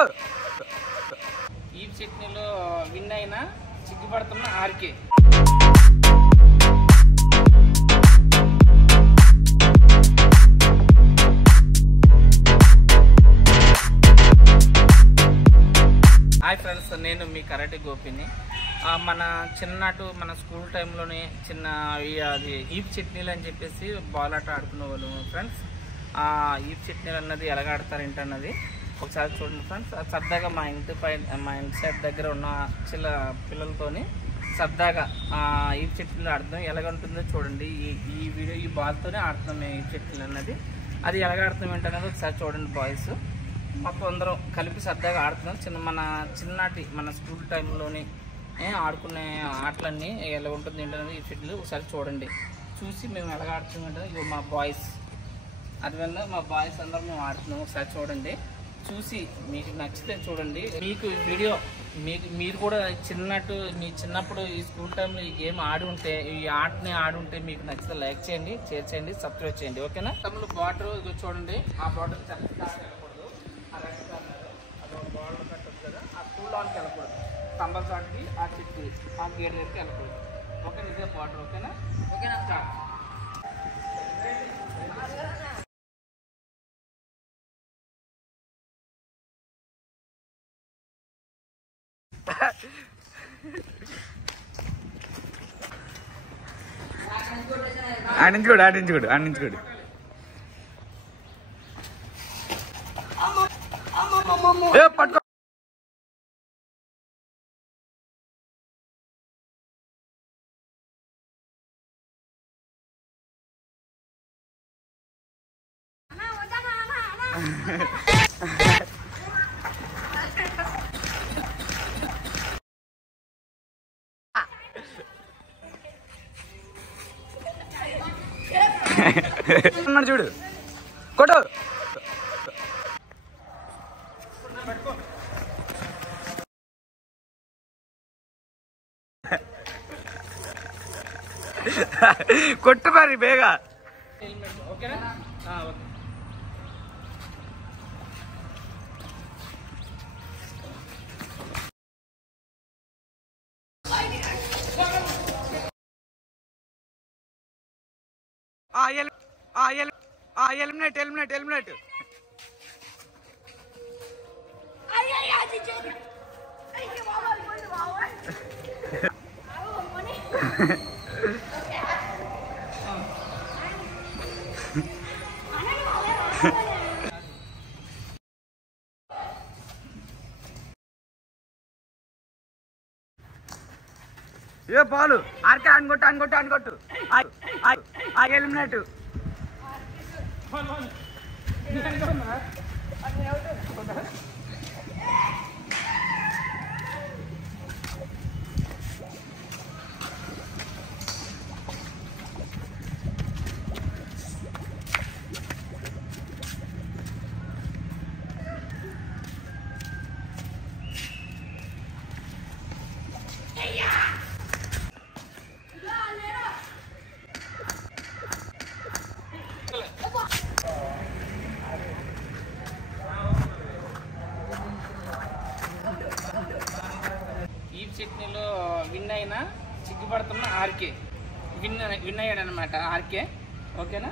ఈ చట్నీలో విన్ అయిన సిగ్గుపడుతున్న ఆర్కే. హాయ్ ఫ్రెండ్స్, నేను మీ కరాటే గోపిని. మన చిన్ననాటు మన స్కూల్ టైంలోనే చిన్న అది ఈప్ చట్నీలు అని చెప్పేసి బాల్ ఆట ఆడుకునే వాళ్ళు ఫ్రెండ్స్. ఈప్ చట్నీలు అన్నది ఎలాగ ఆడతారు ఏంటన్నది ఒకసారి చూడండి ఫ్రెండ్స్. సరదాగా మా ఇంటి సైడ్ దగ్గర ఉన్న చిన్న పిల్లలతోని సరదాగా ఈప్ చట్నీలు ఆడుతున్నాం. ఎలాగ ఉంటుందో చూడండి. ఈ వీడియో ఈ బాల్తోనే ఆడుతున్నాం మేము ఈప్ చట్నీలు అన్నది. అది ఎలాగ ఆడుతున్నాం ఏంటన్నది ఒకసారి చూడండి బాయ్స్. మొత్తం అందరం కలిపి సరదాగా ఆడుతున్నాం. మన చిన్ననాటి మన స్కూల్ టైంలోని ఆడుకునే ఆటలన్నీ ఎలా ఉంటుంది ఏంటనేది ఈ షెడ్యూల్ ఒకసారి చూడండి. చూసి మేము ఎలా ఆడుతున్నాం అంటే ఇవి మా బాయ్స్ అదివల్ల మా బాయ్స్ అందరం మేము ఆడుతున్నాం. ఒకసారి చూడండి, చూసి మీకు నచ్చితే చూడండి. మీకు వీడియో మీరు కూడా మీ చిన్నప్పుడు ఈ స్కూల్ టైంలో ఈ గేమ్ ఆడి ఉంటే, ఈ ఆటని ఆడి ఉంటే మీకు నచ్చితే లైక్ చేయండి, షేర్ చేయండి, సబ్స్క్రైబ్ చేయండి. ఓకేనా? తమ్ముడు బార్డర్ ఇది చూడండి. ఆ బార్డర్ వెళ్ళకూడదు. ఆ రెడ్ కార్నర్ అదొక బార్డర్ పెట్టదు కదా, ఆ టూల్ ఆన్కి వెళ్ళకూడదు. స్తంభం చాటుకి ఆ చిట్టు ఆ గేర్ దగ్గరికి వెళ్ళకూడదు. ఓకే, ఇదే బార్డర్. ఓకేనా? ఓకేనా? స్టార్ట్. ఆడించుకోడు పట్టుకో. చూడు కొట్టు. కొట్టు మరి బేగా. ఓకేనా? ఓకే. ఎలిమినేట్. ఏ బాలు ఆర్కే అనుకొట్టు. ఎలిమినేట్. ఈ చట్నీలో విన్ అయిన సిగ్గుపడుతున్న ఆర్కే విన్ అయ్యాడు అనమాట ఆర్కే. ఓకేనా?